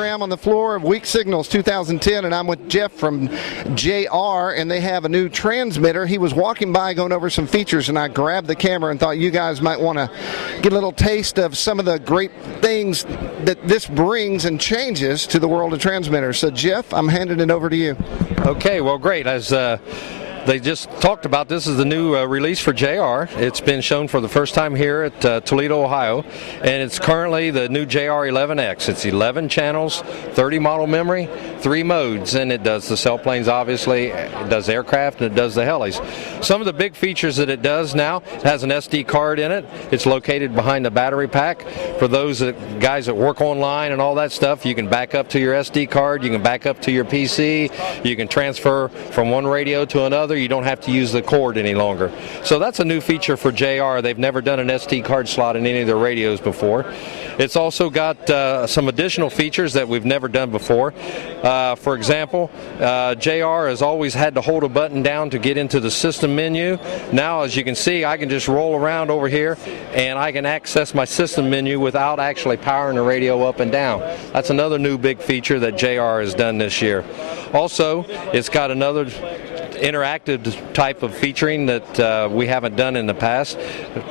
Graham on the floor of Weak Signals 2010, and I'm with Jeff from JR, and they have a new transmitter. He was walking by going over some features, and I grabbed the camera and thought you guys might want to get a little taste of some of the great things that this brings and changes to the world of transmitters. So, Jeff, I'm handing it over to you. Okay, well, great. As they just talked about, this is the new release for JR. It's been shown for the first time here at Toledo, Ohio, and it's currently the new JR 11X. It's 11 channels, 30 model memory, 3 modes, and it does the sailplanes, obviously, it does aircraft, and it does the helis. Some of the big features that it does now, it has an SD card in it. It's located behind the battery pack. For those guys that work online and all that stuff, you can back up to your SD card, you can back up to your PC, you can transfer from one radio to another. You don't have to use the cord any longer. So that's a new feature for JR. They've never done an SD card slot in any of their radios before. It's also got some additional features that we've never done before. For example, JR has always had to hold a button down to get into the system menu. Now, as you can see, I can just roll around over here and I can access my system menu without actually powering the radio up and down. That's another new big feature that JR has done this year. Also, it's got another interactive type of featuring that we haven't done in the past.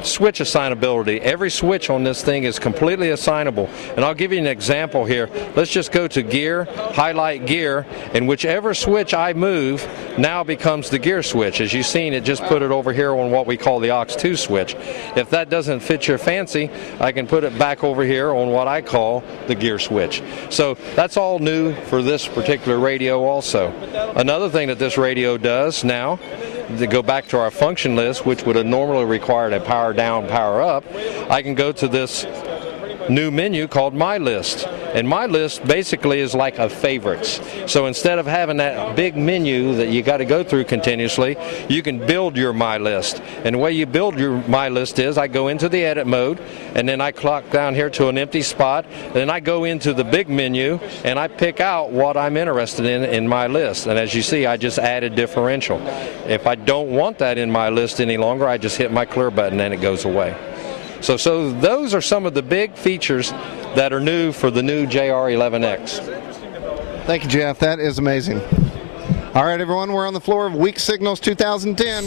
Switch assignability. Every switch on this thing is completely assignable. And I'll give you an example here. Let's just go to gear, highlight gear, and whichever switch I move now becomes the gear switch. As you've seen, it just put it over here on what we call the aux2 switch. If that doesn't fit your fancy, I can put it back over here on what I call the gear switch. So that's all new for this particular radio also. Another thing that this radio does now, to go back to our function list, which would have normally required a power down, power up, I can go to this new menu called My List. And My List basically is like a favorites. So instead of having that big menu that you got to go through continuously, you can build your My List. And the way you build your My List is I go into the edit mode, and then I clock down here to an empty spot, and then I go into the big menu and I pick out what I'm interested in my list. And as you see, I just added differential. If I don't want that in my list any longer, I just hit my clear button and it goes away. So those are some of the big features that are new for the new JR 11X. Thank you, Jeff. That is amazing. All right, everyone, we're on the floor of Weak Signals 2010.